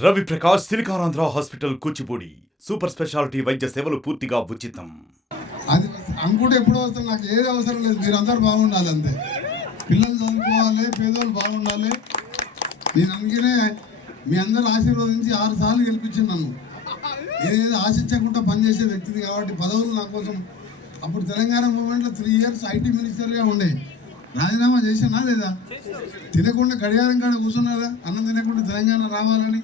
Ravi Prakash Siliconandhra hospital Kuchipudi super speciality వైద్య సేవలు పూర్తిగా ఉచితం. అది అనుకుంటే ఎప్పుడు వస్తుంది, నాకు ఏది అవసరం లేదు, మీరందరూ బాగుండాలి అంతే. పిల్లలు చదువుకోవాలి, పేదోళ్ళు బాగుండాలి. నేను అందుకనే మీ అందరూ ఆశీర్వదించి 6 సార్లు గెలిపించింది నన్ను. ఏది ఆశించకుండా పనిచేసే వ్యక్తిని కాబట్టి పదవులు నా కోసం. అప్పుడు తెలంగాణ మూవ్మెంట్లో 3 ఇయర్స్ ఐటీ మినిస్టర్గా ఉండే. రాజీనామా చేసినా లేదా? తినకుండా గడియారం కాడ కూర్చున్నారా? అన్నం తినకుండా తెలంగాణ రావాలని.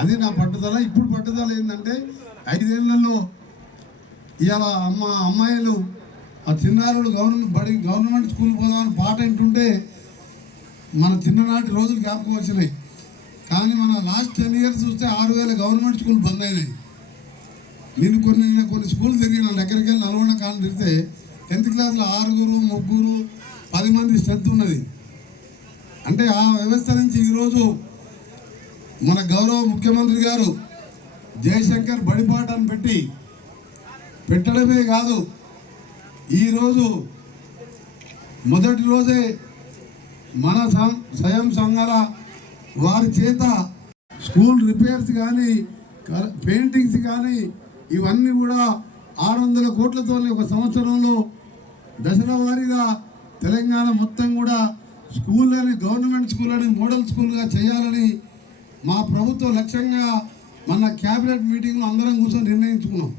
అది నా పట్టుదల. ఇప్పుడు పట్టుదల ఏంటంటే 5 ఏళ్లలో ఇవాళ అమ్మాయిలు ఆ చిన్నారులు గవర్నమెంట్ స్కూల్ పోదామని పాట వింటుంటే మన చిన్ననాటి రోజులు జ్ఞాపకం వచ్చినాయి. కానీ మన లాస్ట్ 10 ఇయర్స్ చూస్తే 6000 గవర్నమెంట్ స్కూల్ బంద్ అయినాయి. నేను కొన్ని స్కూల్ తిరిగిన దగ్గరికి వెళ్ళి నల్గొండ కాలం తిరిగితే 10th క్లాస్లో 6, 3, 10 మంది స్ట్రెంత్ ఉన్నది. అంటే ఆ వ్యవస్థ నుంచి ఈరోజు మన గౌరవ ముఖ్యమంత్రి గారు జయశంకర్ బడిపాఠాన్ని పెట్టడమే కాదు, ఈరోజు మొదటి రోజే మన స్వయం సంఘాల వారి చేత స్కూల్ రిపేర్స్ కానీ పెయింటింగ్స్ కానీ ఇవన్నీ కూడా 600 కోట్లతో ఒక సంవత్సరంలో దశల వారీగా తెలంగాణ మొత్తం కూడా స్కూళ్ళని గవర్నమెంట్ స్కూళ్ళని మోడల్ స్కూల్గా చేయాలని మా ప్రభుత్వ లక్ష్యంగా మన క్యాబినెట్ మీటింగ్లో అందరం కూర్చొని నిర్ణయించుకున్నాం.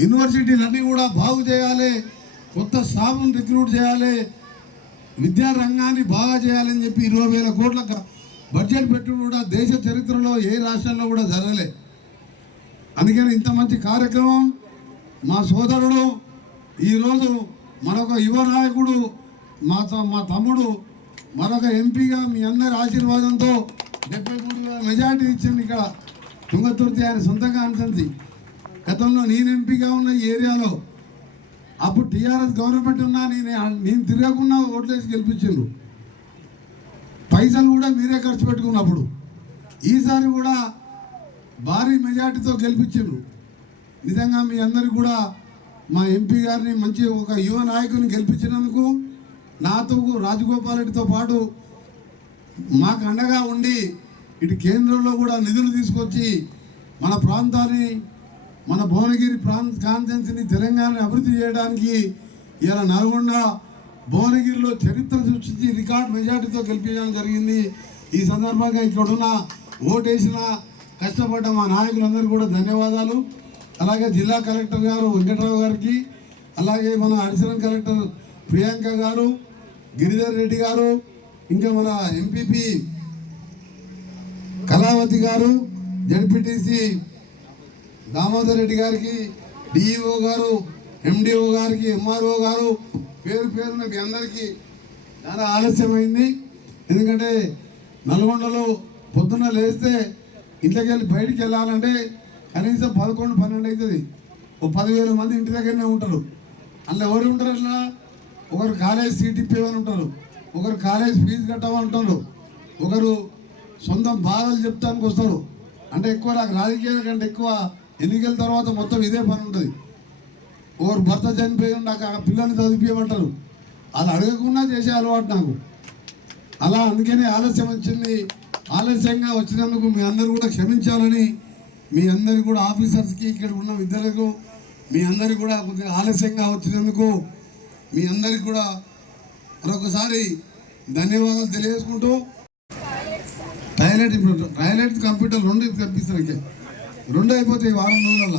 యూనివర్సిటీలన్నీ కూడా బాగు చేయాలి, కొత్త స్టాఫ్ను రిక్రూట్ చేయాలి, విద్యారంగాన్ని బాగా చేయాలని చెప్పి 20,000 కోట్ల బడ్జెట్ పెట్టుడు కూడా దేశ చరిత్రలో ఏ రాష్ట్రంలో కూడా జరగలే. అందుకని ఇంత మంచి కార్యక్రమం మా సోదరుడు ఈరోజు మరొక యువ నాయకుడు మా తమ్ముడు మరొక ఎంపీగా మీ అందరి ఆశీర్వాదంతో 73,000 మెజార్టీ ఇచ్చింది. ఇక్కడ తుంగతుర్తి ఆయన సొంతంగా అనుసంది. గతంలో నేను ఎంపీగా ఉన్న ఈ ఏరియాలో అప్పుడు టీఆర్ఎస్ గవర్నమెంట్ ఉన్నా నేను తిరగకుండా ఓట్లేసి గెలిపించిండ్రు. పైసలు కూడా మీరే ఖర్చు పెట్టుకున్నప్పుడు. ఈసారి కూడా భారీ మెజార్టీతో గెలిపించిండ్రు. నిజంగా మీ అందరికి కూడా మా ఎంపీ గారిని మంచి ఒక యువ నాయకుని గెలిపించినందుకు నాతో రాజగోపాల్ రెడ్డితో పాటు మాకు అండగా ఉండి ఇటు కేంద్రంలో కూడా నిధులు తీసుకొచ్చి మన ప్రాంతాన్ని, మన భువనగిరి కాన్స్టిట్యున్సీని, తెలంగాణని అభివృద్ధి చేయడానికి ఇలా నల్గొండ భువనగిరిలో చరిత్ర సృష్టించి రికార్డ్ మెజార్టీతో గెలిపించడం జరిగింది. ఈ సందర్భంగా ఇక్కడున్న ఓటేసిన కష్టపడ్డ మా నాయకులందరికీ కూడా ధన్యవాదాలు. అలాగే జిల్లా కలెక్టర్ గారు వెంకట్రావు గారికి, అలాగే మన అడిషనల్ కలెక్టర్ ప్రియాంక గారు, గిరిధర్ రెడ్డి గారు, ఇంకా మన ఎంపీపీ కళావతి గారు, జడ్పీటీసీ దామోదర్ రెడ్డి గారికి, డిఈఓ గారు, ఎండిఓ గారికి, ఎంఆర్ఓ గారు, పేరున మీ అందరికీ చాలా ఆలస్యమైంది. ఎందుకంటే నల్గొండలో పొద్దున్న లేస్తే ఇంట్లోకి వెళ్ళి బయటికి వెళ్ళాలంటే కనీసం 11-12 అవుతుంది. ఓ 10,000 మంది ఇంటి దగ్గరనే ఉంటారు. అందులో ఎవరు ఉంటారు? అట్లా ఒకరు కాలేజ్ సీట్ ఇప్పేవని ఉంటారు, ఒకరు కాలేజ్ ఫీజు కట్టమని ఉంటారు, ఒకరు సొంతం బాధలు చెప్తానికి వస్తారు. అంటే ఎక్కువ నాకు రాజకీయాల కంటే ఎక్కువ ఎన్నికల తర్వాత మొత్తం ఇదే పని ఉంటుంది. ఒకరు భర్త చనిపోయి నాకు ఆ పిల్లల్ని చదివించమంటారు. అది అడగకుండా చేసే అలవాటు నాకు. అలా అందుకనే ఆలస్యం వచ్చింది. ఆలస్యంగా వచ్చినందుకు మీ అందరూ కూడా క్షమించాలని, మీ అందరు కూడా ఆఫీసర్స్కి, ఇక్కడ ఉన్న విద్యార్థులకు మీ అందరికి కూడా కొద్దిగా ఆలస్యంగా వచ్చినందుకు మీ అందరికి కూడా మరొకసారి ధన్యవాదాలు తెలియజేసుకుంటూ, టాయిలెట్ కంప్యూటర్ 2 కనిపిస్తాయి, 2 అయిపోతాయి వారం రోజుల.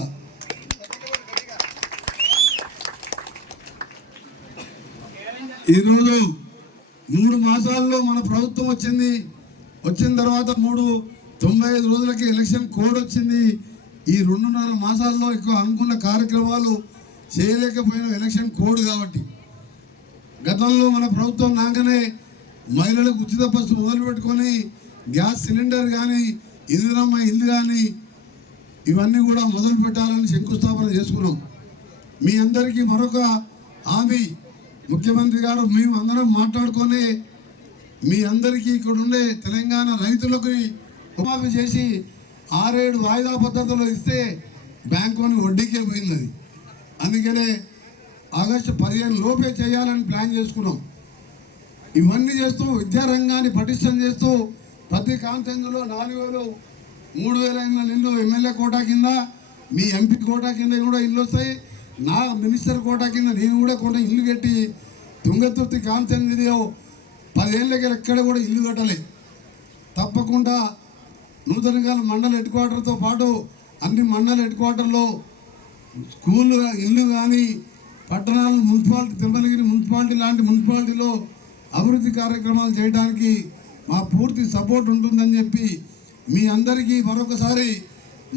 ఈరోజు 3 మాసాల్లో మన ప్రభుత్వం వచ్చిన తర్వాత 95 రోజులకి ఎలక్షన్ కోడ్ వచ్చింది. ఈ 2.5 మాసాల్లో ఎక్కువ అనుకున్న కార్యక్రమాలు చేయలేకపోయిన ఎలక్షన్ కోడ్ కాబట్టి. గతంలో మన ప్రభుత్వం నాకనే మహిళలకు ఉచిత బస్సు మొదలుపెట్టుకొని గ్యాస్ సిలిండర్ కానీ, ఇందిరమ్మ ఇల్లు కానీ ఇవన్నీ కూడా మొదలు పెట్టాలని శంకుస్థాపన చేసుకున్నాం. మీ అందరికీ మరొక హామీ ముఖ్యమంత్రి గారు మేము అందరం మాట్లాడుకొని మీ అందరికీ ఇక్కడ ఉండే తెలంగాణ రైతులకు రుణమాఫీ చేసి 6-7 వాయిదా పద్ధతిలో ఇస్తే బ్యాంకు అని వడ్డీకే పోయింది. అందుకనే ఆగస్టు 15 లోపే చేయాలని ప్లాన్ చేసుకున్నాం. ఇవన్నీ చేస్తూ విద్యారంగాన్ని పటిష్టం చేస్తూ ప్రతి కాన్ఫరెన్స్లో 4,000 3,000 ఇల్లు ఎమ్మెల్యే కోటా కింద, మీ ఎంపీ కోటా కింద కూడా ఇల్లు వస్తాయి. నా మినిస్టర్ కోటా కింద నేను కూడా కొంత ఇల్లు కట్టి తుంగతుర్తి కాన్ఫరెన్స్లో 10 ఏళ్ళకి ఎక్కడ కూడా ఇల్లు కట్టలే. తప్పకుండా నూతనగా మండల హెడ్ క్వార్టర్తో పాటు అన్ని మండల హెడ్ క్వార్టర్లో స్కూళ్ళు ఇల్లు కానీ పట్టణాలు మున్సిపాలిటీ తిరుమలగిరి మున్సిపాలిటీ లాంటి మున్సిపాలిటీలో అభివృద్ధి కార్యక్రమాలు చేయడానికి మా పూర్తి సపోర్ట్ ఉంటుందని చెప్పి మీ అందరికీ మరొకసారి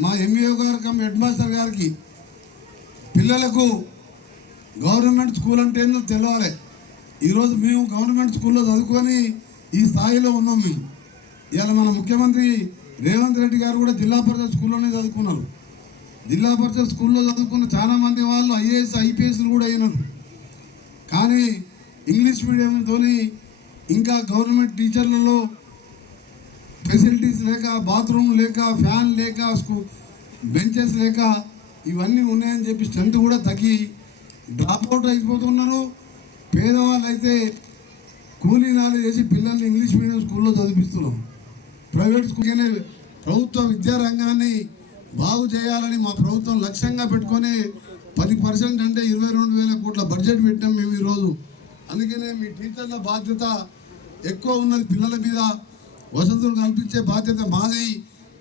మా ఎంఈఓ గారు కమ్ హెడ్ మాస్టర్ గారికి పిల్లలకు గవర్నమెంట్ స్కూల్ అంటే ఏందో తెలవాలి. ఈరోజు మేము గవర్నమెంట్ స్కూల్లో చదువుకొని ఈ స్థాయిలో ఉన్నాం. మేము ఇవాళ మన ముఖ్యమంత్రి రేవంత్ రెడ్డి గారు కూడా జిల్లా పరిషత్ స్కూల్లోనే చదువుకున్నారు. జిల్లా పరిషత్ స్కూల్లో చదువుకున్న చాలామంది వాళ్ళు ఐఏఎస్ ఐపీఎస్లు కూడా అయినారు. కానీ ఇంగ్లీష్ మీడియంతో ఇంకా గవర్నమెంట్ టీచర్లలో ఫెసిలిటీస్ లేక, బాత్రూమ్ లేక, ఫ్యాన్ లేక, బెంచెస్ లేక ఇవన్నీ ఉన్నాయని చెప్పి స్ట్రెంత్ కూడా తగ్గి డ్రాప్అవుట్ అయిపోతున్నారు. పేదవాళ్ళు అయితే కూలీ నాలు చేసి పిల్లల్ని ఇంగ్లీష్ మీడియం స్కూల్లో చదివిస్తున్నాం. ప్రైవేట్ స్కూల్లోనే ప్రభుత్వ విద్యారంగాన్ని బాగు చేయాలని మా ప్రభుత్వం లక్ష్యంగా పెట్టుకొని 10% అంటే 22,000 కోట్ల బడ్జెట్ పెట్టాం మేము ఈరోజు. అందుకనే మీ టీచర్ల బాధ్యత ఎక్కువ ఉన్నది, పిల్లల మీద వసతులు కల్పించే బాధ్యత మాది,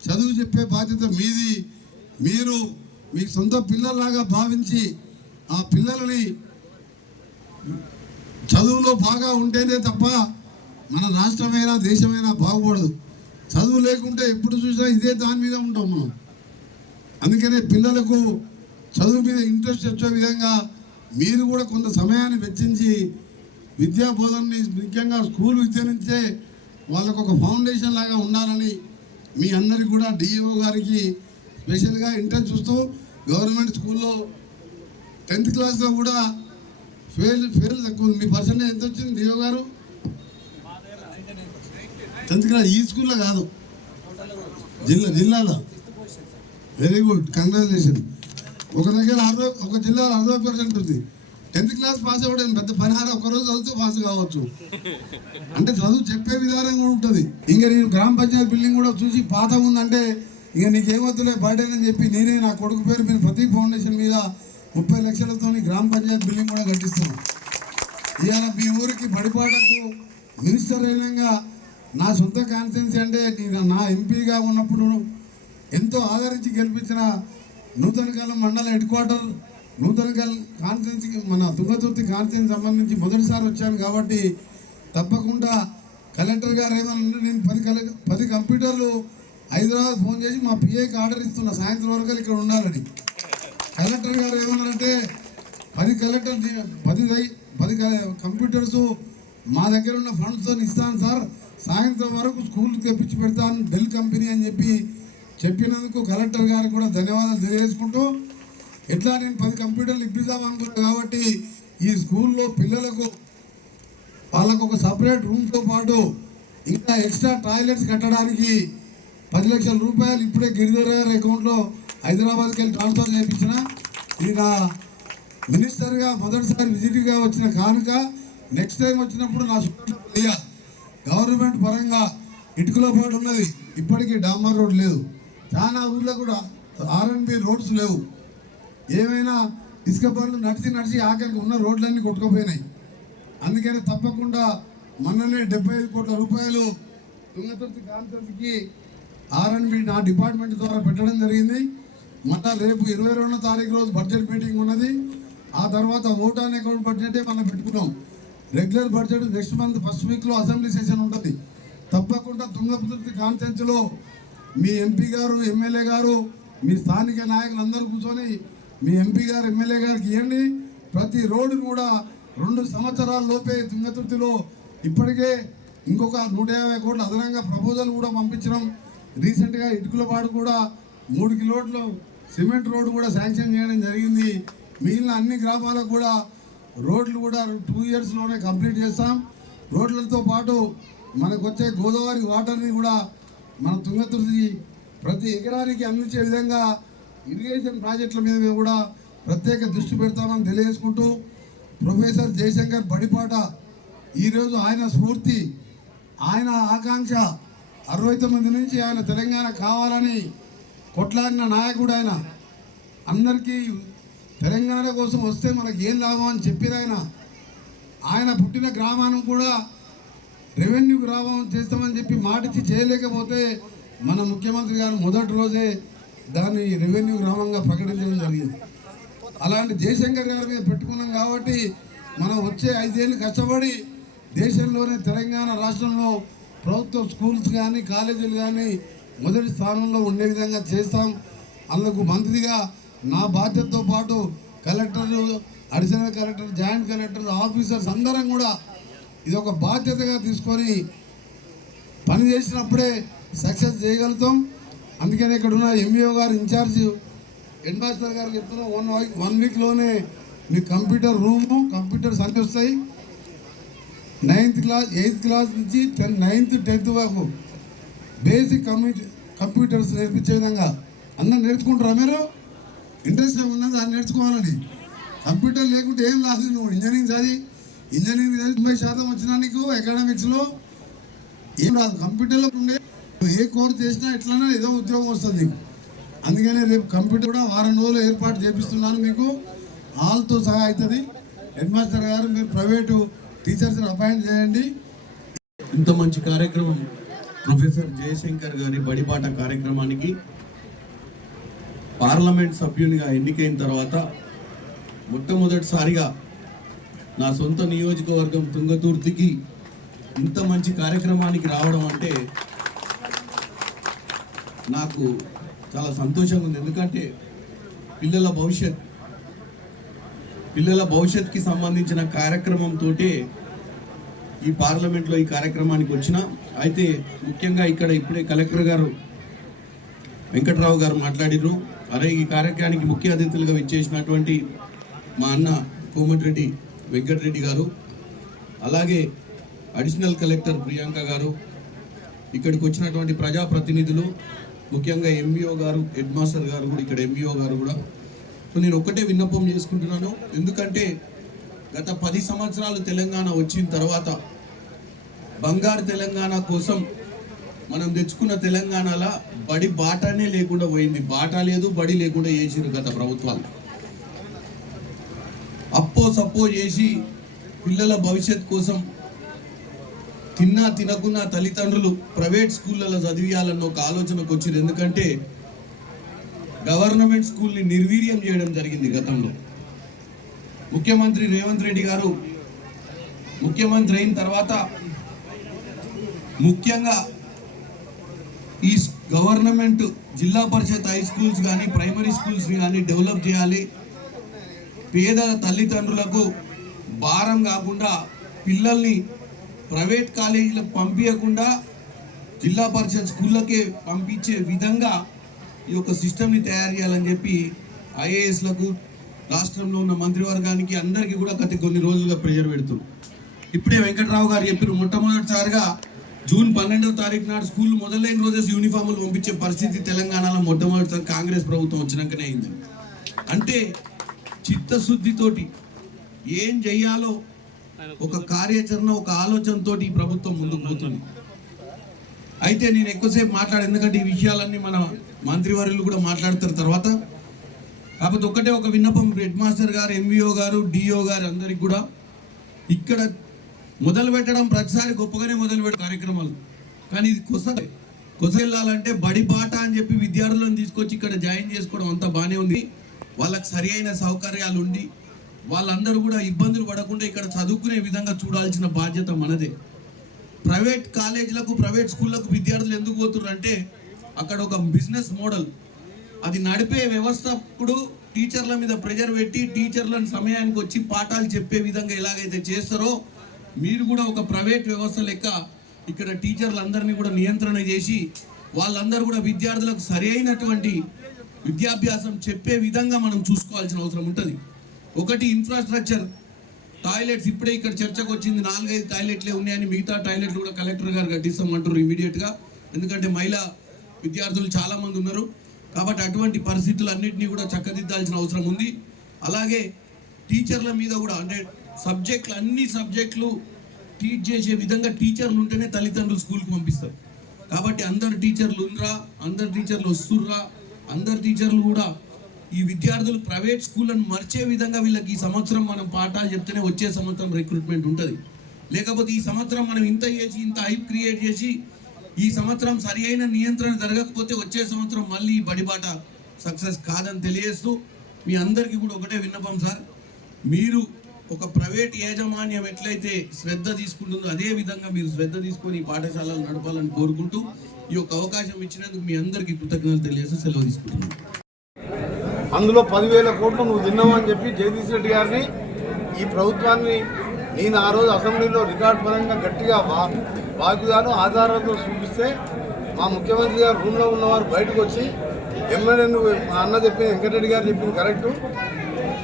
చదువు చెప్పే బాధ్యత మీది. మీరు మీ సొంత పిల్లల్లాగా భావించి ఆ పిల్లలని చదువులో బాగా ఉంటేనే తప్ప మన రాష్ట్రమైనా దేశమైనా బాగుపడదు. చదువు లేకుంటే ఎప్పుడు చూసినా ఇదే దాని మీద ఉంటాం మనం. అందుకనే పిల్లలకు చదువు మీద ఇంట్రెస్ట్ వచ్చే విధంగా మీరు కూడా కొంత సమయాన్ని వెచ్చించి విద్యా బోధనని, ముఖ్యంగా స్కూల్ విద్య నుంచే వాళ్ళకు ఒక ఫౌండేషన్ లాగా ఉండాలని మీ అందరికీ కూడా డిఈఓ గారికి స్పెషల్గా ఇంట్రెస్ట్ చూస్తూ గవర్నమెంట్ స్కూల్లో 10th క్లాస్లో కూడా ఫెయిల్ తక్కువ. మీ పర్సెంటేజ్ ఎంత వచ్చింది డిఓ గారు? 10th క్లాస్ ఈ స్కూల్లో కాదు, జిల్లాలో. Very good, congratulation. ఒక దగ్గర ఒక జిల్లాలో 60% ఉంది. 10th క్లాస్ పాస్ అవ్వడం పెద్ద పని, ఒకరోజు చదివితే పాస్ కావచ్చు. అంటే చదువు చెప్పే విధానం కూడా ఉంటుంది. ఇంకా నేను గ్రామ పంచాయతీ బిల్డింగ్ కూడా చూసి పాత ఉందంటే ఇక నీకేమొద్దులే బర్డెన్ అని చెప్పి నేనే నా కొడుకు పేరు మీద ప్రతీక్ ఫౌండేషన్ మీద 30 లక్షలతో గ్రామ పంచాయతీ బిల్డింగ్ కూడా కట్టిస్తున్నాను. ఇవాళ మీ ఊరికి బడిపాటకు మినిస్టర్ అయినంగా నా సొంత కాన్స్టిట్యున్సీ అంటే నా ఎంపీగా ఉన్నప్పుడు ఎంతో ఆదరించి గెలిపించిన నూతనకాలం మండల హెడ్ క్వార్టర్ నూతనకాలం కాన్స్టిట్యున్సీకి మన తుంగతుర్తి కాన్స్టిట్యున్సీ సంబంధించి మొదటిసారి వచ్చాను కాబట్టి తప్పకుండా కలెక్టర్ గారు ఏమన్నా నేను 10 కంప్యూటర్లు హైదరాబాద్ ఫోన్ చేసి మా పిఐకి ఆర్డర్ ఇస్తున్నా సాయంత్రం వరకు ఇక్కడ ఉండాలని. కలెక్టర్ గారు ఏమన్నారంటే 10 కంప్యూటర్స్ మా దగ్గర ఉన్న ఫండ్స్తో ఇస్తాను సార్, సాయంత్రం వరకు స్కూల్కి తెప్పించి పెడతాను డెల్ కంపెనీ అని చెప్పినందుకు కలెక్టర్ గారికి కూడా ధన్యవాదాలు తెలియజేసుకుంటూ, ఎట్లా నేను 10 కంప్యూటర్లు ఇప్పిద్దాం అనుకున్నాను కాబట్టి ఈ స్కూల్లో పిల్లలకు వాళ్ళకు ఒక సపరేట్ రూమ్తో పాటు ఇంకా ఎక్స్ట్రా టాయిలెట్స్ కట్టడానికి 10 లక్షల రూపాయలు ఇప్పుడే గిరిధర్ గారి అకౌంట్లో హైదరాబాద్కి వెళ్ళి ట్రాన్స్ఫర్ చేయించిన. ఇది నా మినిస్టర్గా మొదటిసారి విజిట్గా వచ్చిన కానుక. నెక్స్ట్ టైం వచ్చినప్పుడు నా సుఖంగా గవర్నమెంట్ పరంగా ఇటుకల పాటు ఉన్నది, ఇప్పటికీ డాంబర్ రోడ్ లేదు. చాలా ఊళ్ళో కూడా R&B రోడ్స్ లేవు. ఏమైనా ఇసుక బండ్లు నడిచి ఆఖరికి ఉన్న రోడ్లన్నీ కొట్టుకుపోయినాయి. అందుకని తప్పకుండా మొన్ననే 75 కోట్ల రూపాయలు తుంగతుర్తి కాన్స్టిట్యున్సీకి R&B నా డిపార్ట్మెంట్ ద్వారా పెట్టడం జరిగింది. మళ్ళా రేపు 22వ తారీఖు రోజు బడ్జెట్ మీటింగ్ ఉన్నది. ఆ తర్వాత ఓట్ ఆన్ అకౌంట్ బడ్జెటే మనం పెట్టుకున్నాం. Regular budget next month first వీక్లో అసెంబ్లీ సెషన్ ఉంటుంది. తప్పకుండా తుంగతుర్తి కాన్స్టిట్యున్సీలో మీ ఎంపీ గారు, ఎమ్మెల్యే గారు, మీ స్థానిక నాయకులు అందరూ కూర్చొని మీ ఎంపీ గారు, ఎమ్మెల్యే గారికి ఇవ్వండి. ప్రతి రోడ్డు కూడా 2 సంవత్సరాల లోపే తుంగతుర్తిలో ఇప్పటికే ఇంకొక 150 కోట్ల అదనంగా ప్రపోజల్ కూడా పంపించడం. రీసెంట్గా ఇటుకలపాడు కూడా 3 కిలోమీటర్లు సిమెంట్ రోడ్డు కూడా శాంక్షన్ చేయడం జరిగింది. మిగిలిన అన్ని గ్రామాలకు కూడా రోడ్లు కూడా 2 ఇయర్స్లోనే కంప్లీట్ చేస్తాం. రోడ్లతో పాటు మనకు వచ్చే గోదావరి వాటర్ని కూడా మన తుంగతుర్తి ప్రతి ఎకరానికి అందించే విధంగా ఇరిగేషన్ ప్రాజెక్టుల మీద కూడా ప్రత్యేక దృష్టి పెడతామని తెలియజేసుకుంటూ, ప్రొఫెసర్ జయశంకర్ బడిపాట ఈరోజు ఆయన స్ఫూర్తి, ఆయన ఆకాంక్ష, 69 నుంచి ఆయన తెలంగాణ కావాలని కొట్లాడిన నాయకుడు ఆయన. అందరికీ తెలంగాణ కోసం వస్తే మనకి ఏం లాభం అని చెప్పిన ఆయన పుట్టిన గ్రామాన్ని కూడా రెవెన్యూ గ్రామం చేస్తామని చెప్పి మాటిచ్చి చేయలేకపోతే మన ముఖ్యమంత్రి గారు మొదటి రోజే దాన్ని రెవెన్యూ గ్రామంగా ప్రకటించడం జరిగింది. అలాంటి జయశంకర్ గారి మీద పెట్టుకున్నాం కాబట్టి మనం వచ్చే 5 ఏళ్ళు కష్టపడి దేశంలోనే తెలంగాణ రాష్ట్రంలో ప్రభుత్వ స్కూల్స్ కానీ కాలేజీలు కానీ మొదటి స్థానంలో ఉండే విధంగా చేస్తాం. అందుకు మంత్రిగా నా బాధ్యతతో పాటు కలెక్టర్లు, additional collector, joint collector, officers అందరం కూడా ఇది ఒక బాధ్యతగా తీసుకొని పని చేసినప్పుడే సక్సెస్ చేయగలుగుతాం. అందుకని ఇక్కడ ఉన్న ఎంఈఓ గారు ఇన్ఛార్జ్ హెడ్ మాస్టర్ గారు చెప్తున్నా 1 వీక్లోనే మీ కంప్యూటర్ రూము, కంప్యూటర్స్ అన్నీ వస్తాయి. 9th క్లాస్ 8th క్లాస్ నుంచి 9th 10th వరకు బేసిక్ కంప్యూటర్స్ నేర్పించే విధంగా అందరూ నేర్చుకుంటారా? మీరు ఇంట్రెస్ట్ ఉన్నది దాన్ని నేర్చుకోవాలని. కంప్యూటర్ లేకుంటే ఏం రాదు. నువ్వు ఇంజనీరింగ్ చదివి 90% వచ్చినా నీకు అకాడమిక్స్లో ఏం రాదు. కంప్యూటర్లో ఉండే నువ్వు ఏ కోర్స్ చేసినా ఎట్లన్నా ఏదో ఉద్యోగం వస్తుంది నీకు. అందుకనే రేపు కంప్యూటర్ కూడా వారం రోజులు ఏర్పాటు చేపిస్తున్నాను. మీకు హాల్తో సహా అవుతుంది. హెడ్ మాస్టర్ గారు మీరు ప్రైవేటు టీచర్స్ని అపాయింట్ చేయండి. ఇంత మంచి కార్యక్రమం ప్రొఫెసర్ జయశంకర్ గారి బడిబాట కార్యక్రమానికి పార్లమెంట్ సభ్యునిగా ఎన్నికైన తర్వాత మొట్టమొదటిసారిగా నా సొంత నియోజకవర్గం తుంగతుర్తికి ఇంత మంచి కార్యక్రమానికి రావడం అంటే నాకు చాలా సంతోషంగా ఉంది. ఎందుకంటే పిల్లల భవిష్యత్కి సంబంధించిన కార్యక్రమంతో ఈ పార్లమెంట్లో ఈ కార్యక్రమానికి వచ్చిన. అయితే ముఖ్యంగా ఇక్కడ ఇప్పుడే కలెక్టర్ గారు వెంకట్రావు గారు మాట్లాడిరు. అరే ఈ కార్యక్రమానికి ముఖ్య అతిథులుగా విచ్చేసినటువంటి మా అన్న కోమటిరెడ్డి వెంకటరెడ్డి గారు, అలాగే అడిషనల్ కలెక్టర్ ప్రియాంక గారు, ఇక్కడికి వచ్చినటువంటి ప్రజాప్రతినిధులు, ముఖ్యంగా ఎంఈఓ గారు, హెడ్ మాస్టర్ గారు కూడా, ఇక్కడ ఎంఈఓ గారు కూడా. సో నేను ఒక్కటే విన్నపం చేసుకుంటున్నాను. ఎందుకంటే గత 10 సంవత్సరాలు తెలంగాణ వచ్చిన తర్వాత బంగారు తెలంగాణ కోసం మనం తెచ్చుకున్న తెలంగాణలో బడి బాటానే లేకుండా పోయింది. బాటా లేదు, బడి లేకుండా చేసిండ్రు గత ప్రభుత్వాలు. అప్పో సప్పో చేసి పిల్లల భవిష్యత్ కోసం తిన్నా తినకున్నా తల్లిదండ్రులు ప్రైవేట్ స్కూళ్ళలో చదివియాలన్న ఒక ఆలోచనకు వచ్చింది. ఎందుకంటే గవర్నమెంట్ స్కూల్ని నిర్వీర్యం చేయడం జరిగింది గతంలో. ముఖ్యమంత్రి రేవంత్ రెడ్డి గారు ముఖ్యమంత్రి అయిన తర్వాత ముఖ్యంగా ఈ గవర్నమెంట్ జిల్లా పరిషత్ హై స్కూల్స్ కానీ ప్రైమరీ స్కూల్స్ని కానీ డెవలప్ చేయాలి. పేద తల్లిదండ్రులకు భారం కాకుండా పిల్లల్ని ప్రైవేట్ కాలేజీలకు పంపించకుండా జిల్లా పరిషత్ స్కూళ్ళకే పంపించే విధంగా ఈ యొక్క సిస్టమ్ని తయారు చేయాలని చెప్పి ఐఏఎస్లకు, రాష్ట్రంలో ఉన్న మంత్రివర్గానికి అందరికీ కూడా గత కొన్ని రోజులుగా ప్రెజర్ పెడుతుంది. ఇప్పుడే వెంకట్రావు గారు చెప్పారు, మొట్టమొదటిసారిగా జూన్ 12వ తారీఖు నాడు స్కూల్ మొదలైన రోజే యూనిఫామ్లు పంపించే పరిస్థితి తెలంగాణలో మొట్టమొదటిసారి కాంగ్రెస్ ప్రభుత్వం వచ్చినాకనే అయింది. అంటే చిత్తశుద్ధితోటి ఏం చెయ్యాలో ఒక కార్యాచరణ, ఒక ఆలోచనతో ఈ ప్రభుత్వం ముందుకు పోతుంది. అయితే నేను ఎక్కువసేపు ఎందుకంటే ఈ విషయాలన్నీ మన మంత్రివర్యులు కూడా మాట్లాడతారు తర్వాత. కాకపోతే ఒక్కటే ఒక విన్నపం, హెడ్ మాస్టర్ గారు, ఎంవిఓ గారు, డిఓ గారు అందరికి కూడా ఇక్కడ మొదలు పెట్టడం ప్రతిసారి గొప్పగానే మొదలు పెట్టే కార్యక్రమాలు, కానీ ఇది కొసెళ్ళాలంటే బడి బాట అని చెప్పి విద్యార్థులను తీసుకొచ్చి ఇక్కడ జాయిన్ చేసుకోవడం అంతా బాగానే ఉంది. వాళ్ళకి సరి అయిన సౌకర్యాలు ఉండి వాళ్ళందరూ కూడా ఇబ్బందులు పడకుండా ఇక్కడ చదువుకునే విధంగా చూడాల్సిన బాధ్యత మనదే. ప్రైవేట్ కాలేజీలకు, ప్రైవేట్ స్కూళ్ళకు విద్యార్థులు ఎందుకు పోతున్నారు అంటే అక్కడ ఒక బిజినెస్ మోడల్, అది నడిపే వ్యవస్థప్పుడు టీచర్ల మీద ప్రెజర్ పెట్టి టీచర్లను సమయానికి వచ్చి పాఠాలు చెప్పే విధంగా ఎలాగైతే చేస్తారో మీరు కూడా ఒక ప్రైవేట్ వ్యవస్థ లెక్క ఇక్కడ టీచర్లందరినీ కూడా నియంత్రణ చేసి వాళ్ళందరూ కూడా విద్యార్థులకు సరి అయినటువంటి విద్యాభ్యాసం చెప్పే విధంగా మనం చూసుకోవాల్సిన అవసరం ఉంటుంది. ఒకటి ఇన్ఫ్రాస్ట్రక్చర్, టాయిలెట్స్ ఇప్పుడే ఇక్కడ చర్చకు వచ్చింది, 4-5 టాయిలెట్లే ఉన్నాయని, మిగతా టాయిలెట్లు కూడా కలెక్టర్ గారు కట్టిస్తామంటారు ఇమీడియట్గా. ఎందుకంటే మహిళా విద్యార్థులు చాలామంది ఉన్నారు కాబట్టి అటువంటి పరిస్థితులు అన్నింటినీ కూడా చక్కదిద్దాల్సిన అవసరం ఉంది. అలాగే టీచర్ల మీద కూడా, అంటే అన్ని సబ్జెక్టులు టీచ్ చేసే విధంగా టీచర్లు ఉంటేనే తల్లిదండ్రులు స్కూల్కి పంపిస్తారు. కాబట్టి అందరు టీచర్లు ఉండ్రా, అందరు టీచర్లు వస్తుర్రా, అందరు టీచర్లు కూడా ఈ విద్యార్థులు ప్రైవేట్ స్కూళ్ళను మర్చే విధంగా వీళ్ళకి ఈ సంవత్సరం మనం పాఠాలు చెప్తేనే వచ్చే సంవత్సరం రిక్రూట్మెంట్ ఉంటుంది. లేకపోతే ఈ సంవత్సరం మనం ఇంత చేసి ఇంత హైప్ క్రియేట్ చేసి ఈ సంవత్సరం సరి అయిన నియంత్రణ జరగకపోతే వచ్చే సంవత్సరం మళ్ళీ బడిబాట సక్సెస్ కాదని తెలియజేస్తూ మీ అందరికీ కూడా ఒకటే విన్నపం సార్, మీరు ఒక ప్రైవేట్ యాజమాన్యం ఎట్లయితే శ్రద్ధ తీసుకుంటుందో అదే విధంగా మీరు శ్రద్ధ తీసుకొని పాఠశాలలు నడపాలని కోరుకుంటూ ఈ యొక్క అవకాశం ఇచ్చినందుకు మీ అందరికీ కృతజ్ఞతలు తెలియజేస్తూ సెలవు తీసుకుంటున్నాను. అందులో 10,000 కోట్లు నువ్వు తిన్నావని చెప్పి జగదీష్ రెడ్డి గారిని, ఈ ప్రభుత్వాన్ని నేను ఆ రోజు అసెంబ్లీలో రికార్డు పరంగా గట్టిగా వాకుగాను ఆధారాలతో చూపిస్తే మా ముఖ్యమంత్రి గారు రూమ్లో ఉన్నవారు బయటకు వచ్చి ఎమ్మెల్యే నువ్వు మా అన్న చెప్పింది వెంకటరెడ్డి గారు చెప్పింది కరెక్టు,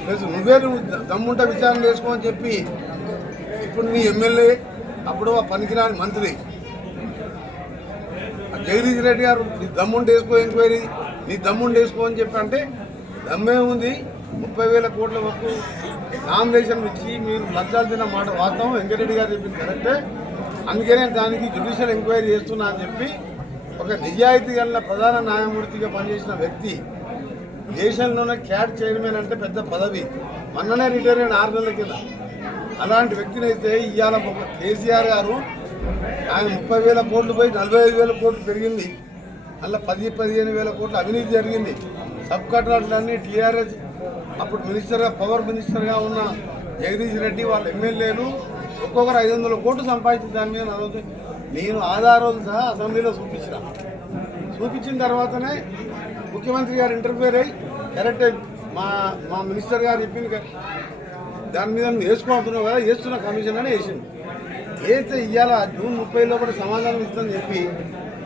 ప్లస్ నువ్వు దమ్ముంటే విచారణ చేసుకోమని చెప్పి ఇప్పుడు నీ ఎమ్మెల్యే అప్పుడు ఆ పనికిరాని మంత్రి జగదీష్ రెడ్డి గారు నీ దమ్ముంటే వేసుకో ఎంక్వైరీ, నీ దమ్ముంటే వేసుకో అని చెప్పి అంటే దమ్మే ఉంది. 30,000 కోట్ల వరకు నామినేషన్ ఇచ్చి మీరు లంచాలు తిన్న మాట వాస్తవం, వెంకటరెడ్డి గారు చెప్పింది కరెక్టే, అందుకనే దానికి జ్యుడిషియల్ ఎంక్వైరీ చేస్తున్నా అని చెప్పి ఒక నిజాయితీ గల ప్రధాన న్యాయమూర్తిగా పనిచేసిన వ్యక్తి, దేశంలోనే క్యాట్ చైర్మన్ అంటే పెద్ద పదవి, మొన్ననే రిటైర్ అయిన 6 నెలల కింద, అలాంటి వ్యక్తిని అయితే ఇవాళ కేసీఆర్ గారు ఆయన 30,000 కోట్లు పోయి 45,000 కోట్లు పెరిగింది, అలా 10-15,000 కోట్ల అవినీతి జరిగింది. సబ్ కలెక్టర్లన్నీ టీఆర్ఎస్ అప్పుడు పవర్ మినిస్టర్గా ఉన్న జగదీష్ రెడ్డి వాళ్ళ ఎమ్మెల్యేలు ఒక్కొక్కరు 500 కోట్లు సంపాదించిన దాని మీద నేను ఆధారాలు సహా అసెంబ్లీలో చూపించిన తర్వాతనే ముఖ్యమంత్రి గారు ఇంటర్ఫేర్ అయ్యి కరెక్టే మా మినిస్టర్ గారు చెప్పింది దాని మీద నువ్వు వేసుకోతున్నావు కదా, వేస్తున్న కమిషన్ అని వేసింది. వేస్తే ఇవాళ జూన్ 30 కూడా సమాధానం ఇస్తుందని చెప్పి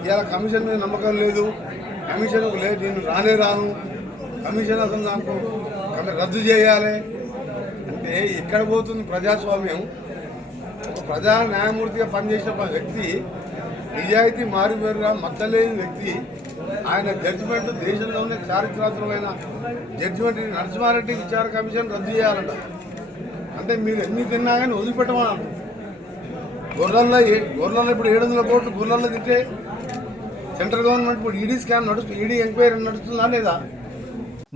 ఇవాళ కమిషన్ మీద నమ్మకం లేదు, కమిషన్కు లేదు, నేను రాను, కమిషన్ అసలు నాకు రద్దు చేయాలి అంటే ఎక్కడ పోతుంది ప్రజాస్వామ్యం? ఒక ప్రధాన న్యాయమూర్తిగా పనిచేసిన వ్యక్తి, నిజాయితీ మారుమేరుగా మద్దలేని వ్యక్తి, ఆయన జడ్జిమెంట్ దేశంలోనే చారిత్రాత్మకమైన జడ్జిమెంట్ నరసింహారెడ్డి విచారణ కమిషన్ రద్దు చేయాలంట. అంటే మీరు ఎన్ని తిన్నా కానీ వదిలిపెట్టమన్నారు. గొర్రెల్లో ఇప్పుడు 700 కోట్లు గొర్రెల్లో తింటే సెంట్రల్ గవర్నమెంట్ ఇప్పుడు ఈడీ స్కామ్ నడుస్తుంది, ఈడీ ఎంక్వైరీ నడుస్తుందా లేదా?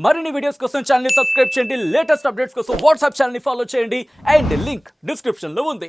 మరిన్ని వీడియోస్ కోసం ఛానల్ ని సబ్స్క్రైబ్ చేయండి, లేటెస్ట్ అప్డేట్స్ కోసం వాట్సాప్ ఛానల్ ని ఫాలో చేయండి అండ్ లింక్ డిస్క్రిప్షన్ లో ఉంది.